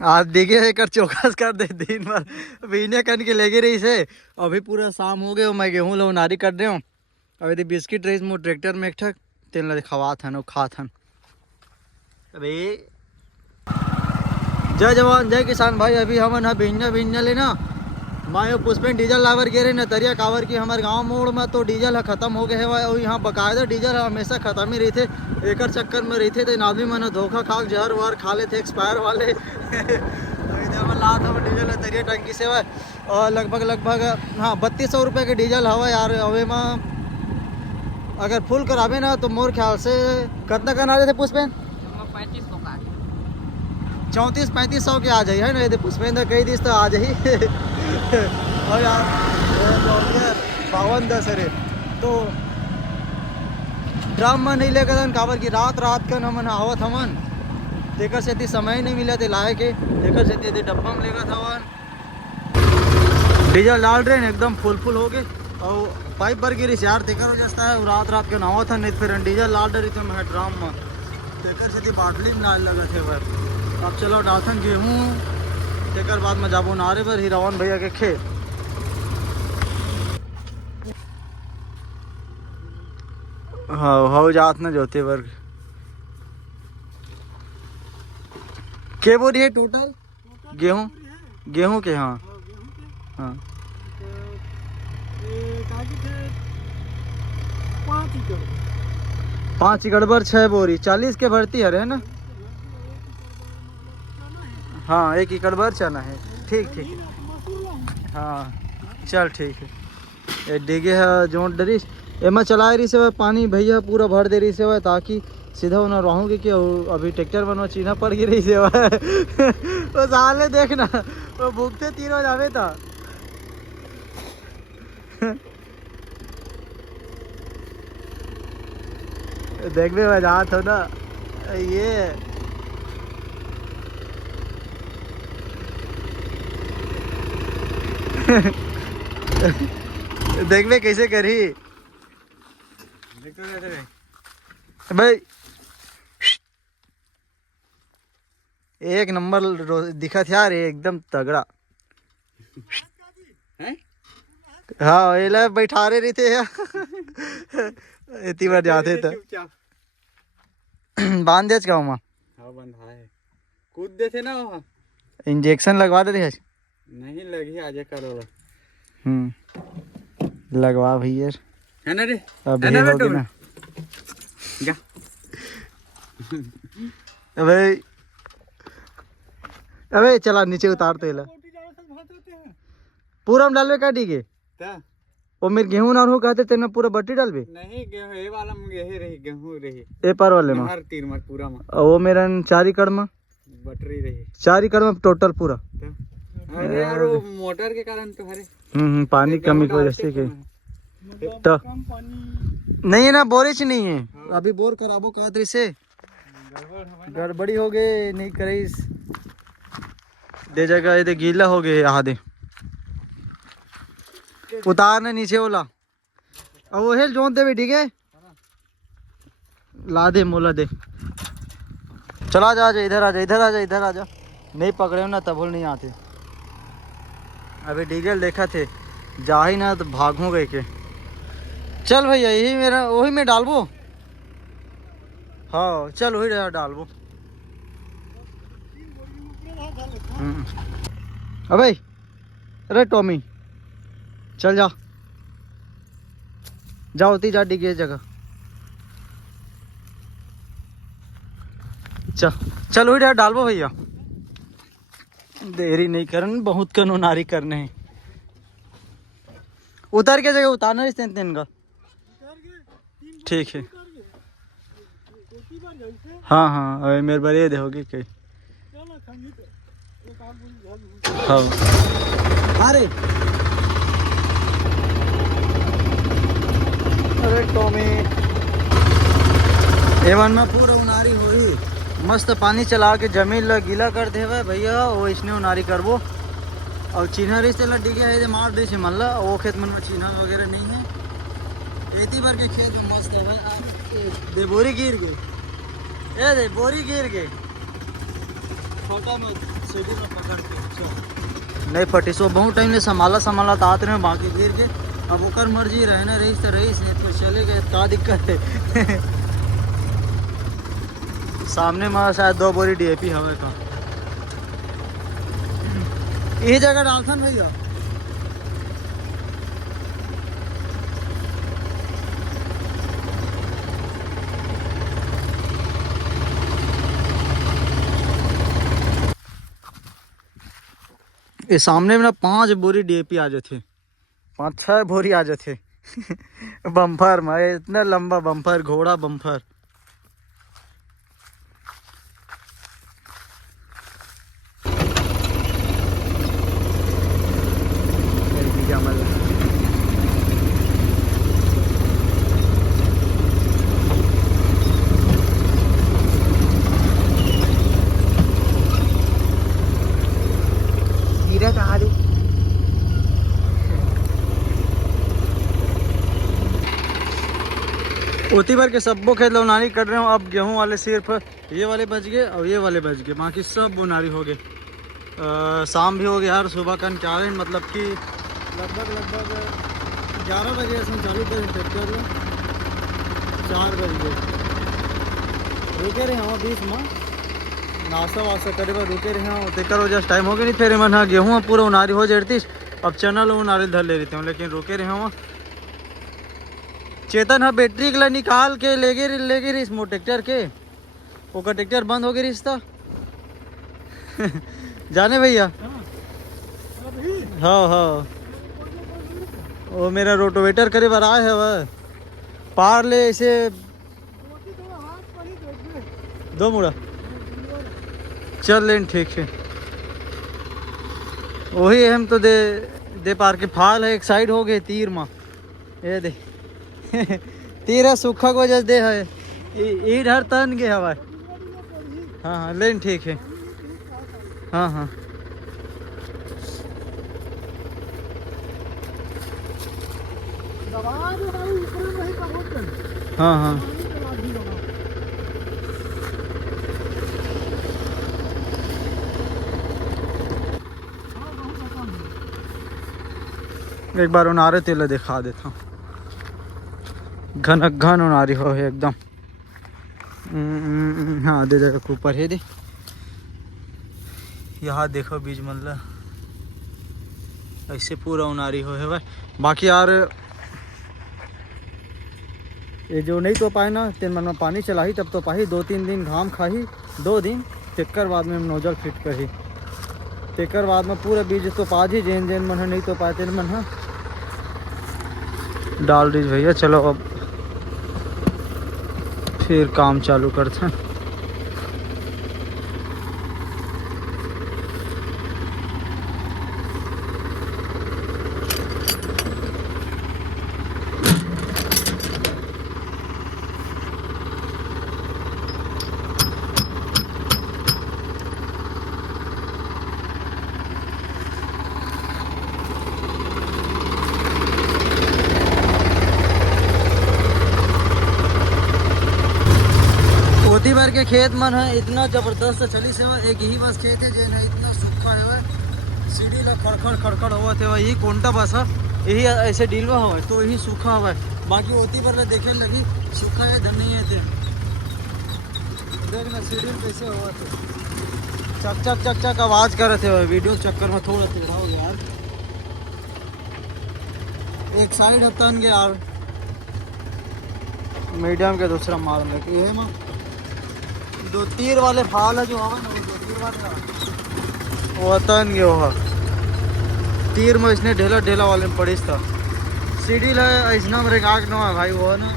आज दिखे एक चौकस कर दे दिन भर बीने कन के लेगे रही से। अभी पूरा शाम हो गए मैं गेहूं लो नारी कर रहे हूँ। अभी तो बिस्किट रही मो ट्रैक्टर में एक ठक तेल ला खवा थन खा थन। अभी जय जवान जय किसान भाई। अभी हम ना भिन्ना भिन्ना लेना मायो पुष्पेन डीजल लावर गे न तरिया कावर की हमारे गांव मोड़ में तो डीजल है खत्म हो गए है और यहाँ बकायदा डीजल हमेशा खत्म ही रही थे। एक चक्कर में रही थे तो आदमी मैंने धोखा खा जहर वहर खा लेते एक्सपायर वाले। ला था डीजल तरिया टंकी से और लगभग हाँ 3200 रुपये के डीजल हवा यार। अवे में अगर फुल करावे ना तो मोर ख्याल से कितना करना रहे थे पुष्पेन 34-3500 के आ जाइए है ना। यदि पुष्पेंद्र कई दिस तो आ जाइए और यार 52 अरे तो ड्राम में नहीं लेकर काबर की रात का हमन आवत हमन तेकर से समय नहीं मिला थे लाए के तेकर से डब्बा में लेकर था डीजल डाल रहे हैं एकदम फुल हो गए और पाइप भर गिरी यार तेकर जैसा है रात के नहावा था नहीं फिर डीजल डाल रही थे मैं ड्राम में तेकर से बाटली में डाल लगा थे वह। अब चलो डालथन गेहूँ तेकर बाद में जाबो नारे पर ही रवन भैया के खेत। हाँ हो जात न जोते वर्ग के बोरी है टोटल गेहूँ के हाँ हाँ 5 एकड़ पर 6 बोरी 40 के भर्ती है ना। हाँ 1 एकड़ भर चना है ठीक हाँ चल ठीक है। डिगे है जोट डरी एमा चला रही से पानी भैया पूरा भर दे रही से ताकि सीधा होना रहूँगी कि अभी ट्रैक्टर बनवा चीना पड़ गई रही से वो साले देखना वो भूखते 3 बजे आवे था। देख भी मजात हो ना ये देख में कैसे करी भाई एक नंबर दिखा था यार एकदम तगड़ा। हाँ ये बैठा रहे थे इतनी बार जाते थे बांध दे गाँव में कूद देते ना इंजेक्शन लगवा देते है नहीं लगी आज करो लगवा भैया है ना रे अब होगी ना जा अबे चला नीचे उतारते पूरा हम डालवे काटी के वो मेरे गेहूं ना हो कहते तेरे में पूरा बट्टी डालवे नहीं गेहूं ये वाला में गेहूं रही ए पर वाले में हर तीर में पूरा में वो मेरा 4 एकड़ में बटरी रही 4 एकड़ में टोटल पूरा। अरे यार वो मोटर के कारण तो हरे पानी कमी की वजह से के तो नहीं है ना बोरिच नहीं है अभी बोर कराबो कहत से गड़बड़ी हो गए नहीं करे दे जगह ये गीला हो गए आधे उतारने नीचे वाला अब वो हेल जोन दे ठीक है ला दे मोला दे चला जा इधर आ जा नहीं पकड़े हो ना तब नहीं आते। अभी डीजल देखा थे जा ही ना तो भागू गए के चल भैया यही मेरा वही में डालबो। हाँ चल वही डालबो। अबे अरे टॉमी चल जा होती जा डिगे जगह चल वही डालबो भैया देरी नहीं करन बहुत कनो नारी करने हैं उतर के जगह उतारना इस तीन का ठीक है। हाँ मेरे बारे दे होगी कहीं हाँ अरे टॉमी एवन में पूरा उनारी हुई मस्त पानी चला के जमीन गीला कर दे भैया वो इसने उनारी करबो और चिन्ह रिश्ते लड्डी के है मार दी मल्ला वो खेत में चिन्ह वगैरह नहीं है एती बार के खेत में मस्त है दे बोरी गिर गए दे बोरी गिर गए छोटा में सीढ़ी में पकड़ के नहीं फटी सो बहुत टाइम ने संभाला तो आते रहे बाकी गिर के अब ओकर मर्जी रहना रही तो रही नहीं तो चले गए क्या दिक्कत है सामने में शायद 2 बोरी DAP हवे का यही जगह डालथन भैया ये सामने में ना 5 बोरी DAP आ जाते 5-6 बोरी आ जाते बम्फर में इतना लंबा बम्फर घोड़ा बम्फर उती भर के सबको खेत उनारी कर रहे हूँ अब गेहूं वाले सिर्फ ये वाले बच गए और ये वाले बच गए बाकी सब उनारी हो गए शाम भी हो गया यार सुबह का क्या है मतलब कि लगभग 11 बजे ऐसा चालू करें ट्रैक्टर 4 बज गए रुके रहे हाँ 20 में नाश्ता वास्ता करे बार रुके रहे हाँ तेकर जस्ट टाइम हो गया नहीं फिर मन हाँ गेहूँ पूरा उनारी हो जाती अब चना लो उनारी धर ले लेते हूँ लेकिन रुके रहे वहाँ चेतन हाँ बैटरी के निकाल के लेगे रही मोर ट्रैक्टर के ओकर ट्रैक्टर बंद हो गई रिश्ता जाने भैया हाँ हाँ वो मेरा रोटोवेटर करे बार आए है वह पार ले ऐसे 2 मुड़ा चल लेन ठीक है वही हम तो दे पार के फाल है एक साइड हो गए तीर माँ ये दे तीरा सूखा को जैसे दे है इधर तन के हवा हाँ हाँ लेन ठीक है हाँ हाँ हाँ हाँ एक बार उनारे तेल दिखा देता हूँ घन उनारी हो है एकदम हाँ दे जगह ऊपर है दे यहाँ देखो बीज मतलब ऐसे पूरा उनारी हो है भाई बाकी यार ये जो नहीं तो पाए ना तीन मन में पानी चलाही तब तो पाही 2-3 दिन घाम खाही 2 दिन तेकर बाद में नोजल फिट करी तेकर बाद में पूरा बीज तो पा जी जेन जेन मन नहीं तो पाए तेन मन हाँ डाल दीजिए भैया चलो अब फिर काम चालू करते हैं मोती भर के खेत मन है इतना जबरदस्त चली से एक ही बस खेत है जो है इतना सूखा है सीढ़ी ला खड़खड़ हुआ थे यही कोंटा बस है यही ऐसे डीलवा हुआ है तो यही सूखा हुआ है बाकी होती पर देखे लगी सूखा है धन नहीं है थे देखना सीढ़ी कैसे हुआ थे चक चक आवाज कर रहे थे वीडियो चक्कर में थोड़ा टेढ़ा हो गया यार एक साइड हफ्तन गया यार मीडियम के दूसरा मार में ये है माँ 2 तीर वाले फाल है जो हवा ना 2 तीर वाले वो तन गया हुआ तीर में इसने ढेला वाले में पड़ी था सीढ़ी है ऐसा में रेगा न है भाई वो ना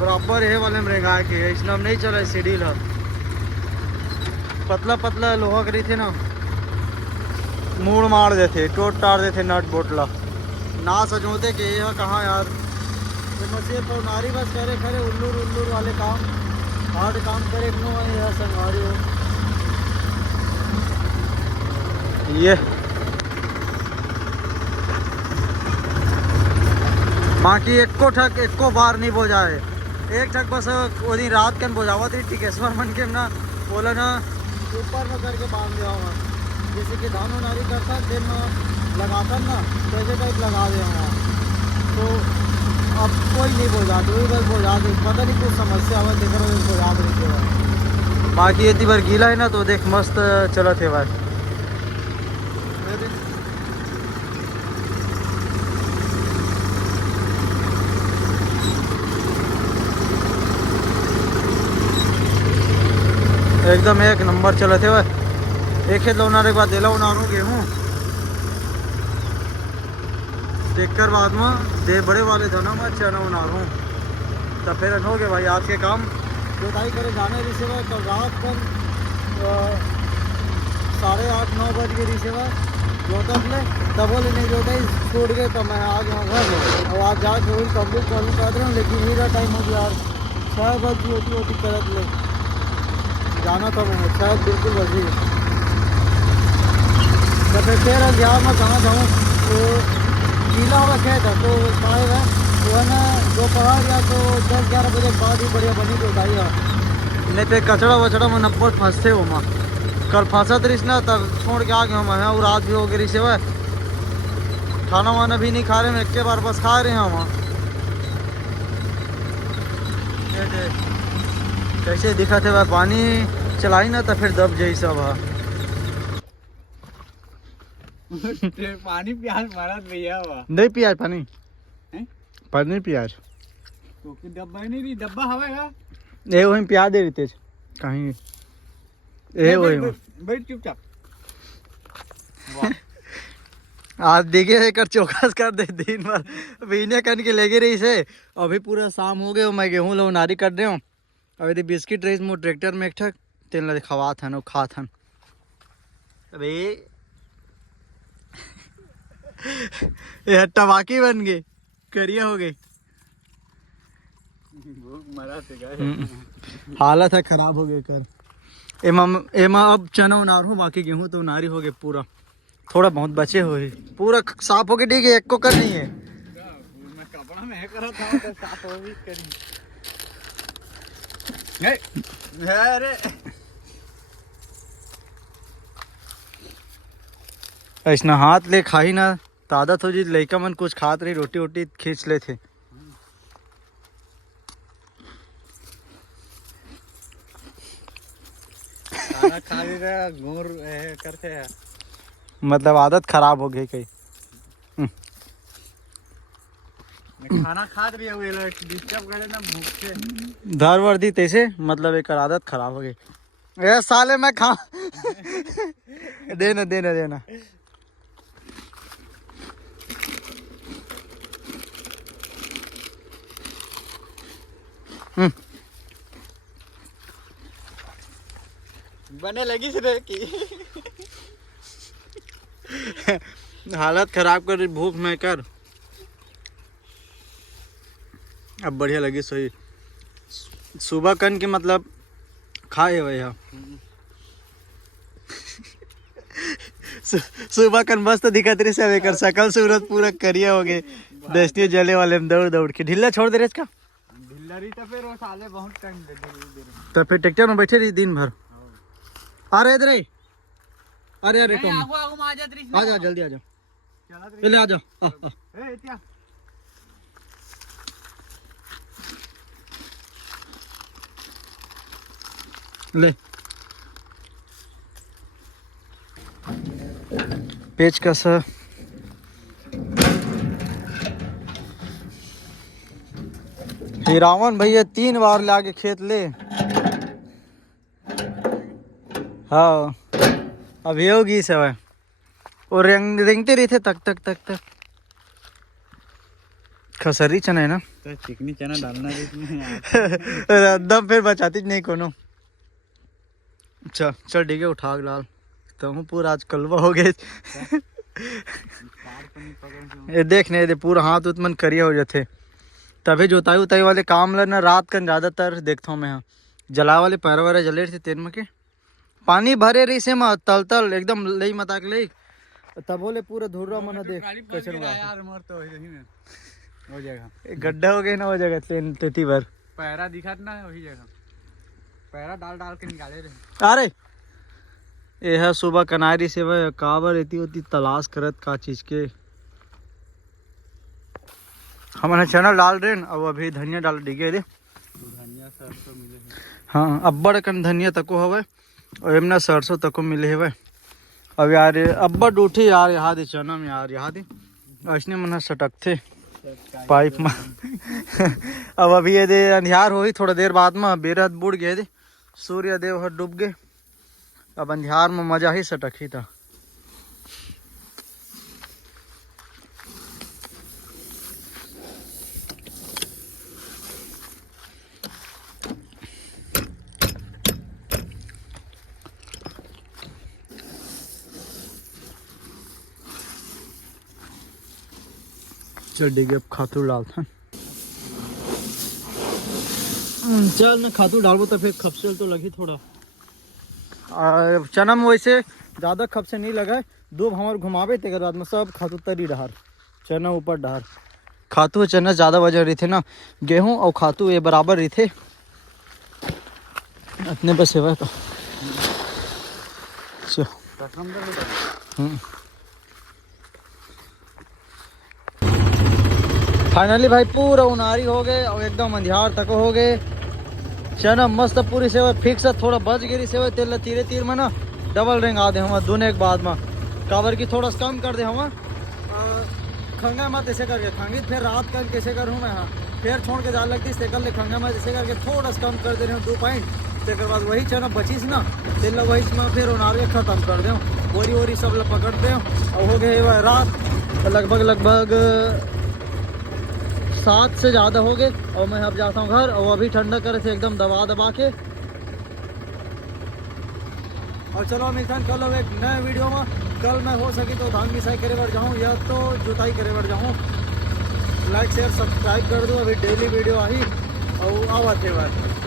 बराबर है वाले में रेगा के ऐसा नहीं चला सीढ़ी ला पतला लोहा करी थे ना मूड़ मार देते टोट टार देते नट बोटला ना सजोते कि यह कहाँ यार तो मचे तो नारी बस करे खरे उल्लूर वाले काम हार्ड काम करे क्यों यह संगारी हो ये बाकी एको बार नहीं बोझाए एक ठक बस वो दिन रात कन बोझावा थी टिकेश्वर मन के ना बोला ना ऊपर में करके बांध दिया हुआ, जैसे कि धान नारी करता दिन में लगाता ना वैसे टाइप लगा दिया हुआ। तो अब कोई नहीं बोझाते, वही बस बोझाते, पता नहीं कुछ समस्या हुआ देख रहा हूँ बोझात नहीं के। बाकी इतनी बार गीला है ना तो देख मस्त चलत है भाई। एकदम एक नंबर चलते भाई। एक खेत उनारे के बाद दिला उनारू गेहूँ देखकर बाद में दे बड़े वाले धना में चना उनारू तब फिर हो गए भाई आज के काम जोताई करे जाने की सेवा। कल रात को 8:30-9 बज गई सेवा जोतक ले तब बोले नहीं जोताई छूट गए तो मैं आ गया घर में। अब आज जाके वही कंप्लीट करना चाहते रहा हूँ, लेकिन मेरा टाइम हो गया यार 6 बज होती करत ले जाना था मैंने शायद बिल्कुल वही। तो फिर यहाँ मैं कहाँ जाऊँ तो गीला हुआ खेत है तो शायद है वो है ना दोपहर या तो 10-11 बजे बाद ही बढ़िया बनी तो उठाई है। नहीं तो कचड़ा वचड़ा में नब्बे फंसते हो माँ। कल फंसा तरीस ना तब छोड़ के आ गए मैं। और रात भी हो गई से वह खाना वाना भी नहीं खा रहे हैं, एक के बार बस खा रहे हैं वहाँ। कैसे दिखा थे वह पानी चलाई ना तो फिर दब जाई सब है। पानी प्याज मारत भैया वा नहीं पियाज पानी हैं? पानी नहीं पियाज तो कि डब्बा नहीं रही डब्बा हवा का ये वही प्याज दे रही तेज कहीं ये वही बैठ चुपचाप। आज देखे कर चौकस कर दे दिन भर बीने कन के लेगे रही से। अभी पूरा शाम हो गए मैं गेहूँ लो नारी कर रहे हूँ। अभी तो बिस्किट रही मो ट्रैक्टर में एक ठक तेल ला खवा था खा था अबे ये टमाकी बन गए करिया हो गई। हालत है खराब हो गई कर। एमा अब चना उनार हूँ, बाकी गेहूँ तो उनारी हो गए पूरा। थोड़ा बहुत बचे हुए पूरा साफ हो गए ठीक है, एक को कर नहीं है। मैं कपड़ा में करा था तो साफ हो भी करी। अरे ऐसा हाथ ले खाई ना तो आदत हो जी। लड़का मन कुछ खात रही रोटी वोटी खींच ले थे। खाना खा भी रहा घूर करते हैं मतलब आदत खराब हो गई कहीं। खाना खा रही है वो डिस्टर्ब करे ना भूख से धर वर दी तैसे मतलब एक आदत खराब हो गई। ए साले मैं खा देना देना देना बने लगी रे की हालत खराब कर भूख में कर। अब बढ़िया लगी सही सुबह कन के मतलब खाए भैया सुबह कन मस्त दिखत रही सब एक सकल सूरत पूरा करिया हो गए। दस्ती जले वाले में दौड़ दौड़ के ढीला छोड़ दे रहे इसका ढीला रही तो फिर वो साले बहुत टाइम दे तो फिर ट्रैक्टर में बैठे रही दिन भर। आ रहे इधर अरे अरे तुम आ जा जल्दी आ जा पहले आ जा ले पेचकस रावण भैया 3 बार लाके खेत ले। हाँ अभी होगी सब और रेंगते रही थे तक तक तक तक खसरी चना है ना तो चिकनी चना डालना दम फिर बचाती नहीं कोनो। चल चल ठीक है उठा के डाल तो हूँ पूरा आज कलवा हो गए। ये देखने दे पूरा हाथ उत मन करिया हो जाते तभी जोताई उताई वाले काम लेना रात का ज्यादातर देखता हूँ मैं। यहाँ जला वाले पैर वैर जले थे तेल में के पानी भरे रही से मत तल तल एकदम लई मता के लई तब बोले पूरा धुर्रा मना देख कैसे यार मोर तो वही में हो जाएगा एक गड्ढा हो गया ना हो जाएगा तेती भर पैरा दिखत ना वही जगह पैरा डाल डाल के निकाले रहे। अरे ये है सुबह कनारी से वह कावर इतनी होती तलाश करत का चीज के हमारे चैनल डाल रहे हैं। अब अभी धनिया डाल डिगे दे धनिया सरसों मिले हैं। हाँ अब्बड़ कन धनिया तको हवे और एमना सरसों तको मिले हवे। अब यार अब्बड़ उठे यार यहाँ दे चना में यार यहाँ दे ऐसने मन सटक थे पाइप में अब अभी ये दे अंधियार हो ही थोड़ा देर बाद में बेरहत बुड़ गए दे सूर्य देव हर डूब गए। अब अंधियार में मजा ही सटक ही था। चल डिगे अब खातू डालता चल मैं खातू डालबो तो फिर खपसेल तो लगी थोड़ा। चना में वैसे ज़्यादा खप से नहीं लगा है। दो हमारे घुमावे तेकर बाद में सब खातू तरी डहार चना ऊपर डहार खातू चना ज़्यादा वजह रही थे ना गेहूं और खातू ये बराबर रही थे अपने बस सेवा का फाइनली भाई पूरा उनारी हो गए और एकदम अंधियार तक हो गए। चना मस्त पूरी सेवा फिक्स है। थोड़ा बच गिरी सेवा तेल तीरे तीर में ना डबल रिंग आ दे हम दोनों एक बाद में कावर की थोड़ा कम कर दे हम खंगा मत ऐसे करके खंगी फिर रात कर कैसे करूँ मैं हाँ फिर छोड़ के डाल लगती से कर ले खंगा मत ऐसे करके थोड़ा कम कर दे रहे हूँ 2 पॉइंट तेकर बाद वही चना बचीस ना तेल वही में फिर उनार के ख़त्म कर दूँ बोरी वोरी सब पकड़ दे और हो गए रात लगभग 7 से ज़्यादा हो गए और मैं अब जाता हूँ घर और अभी ठंडा करे थे एकदम दबा के। और चलो मिलता हूँ कल एक नए वीडियो में। कल मैं हो सकी तो धान मिसाई करे बढ़ जाऊँ या तो जुताई करे बढ़ जाऊँ। लाइक शेयर सब्सक्राइब कर दो। अभी डेली वीडियो आई और आवा थे बात।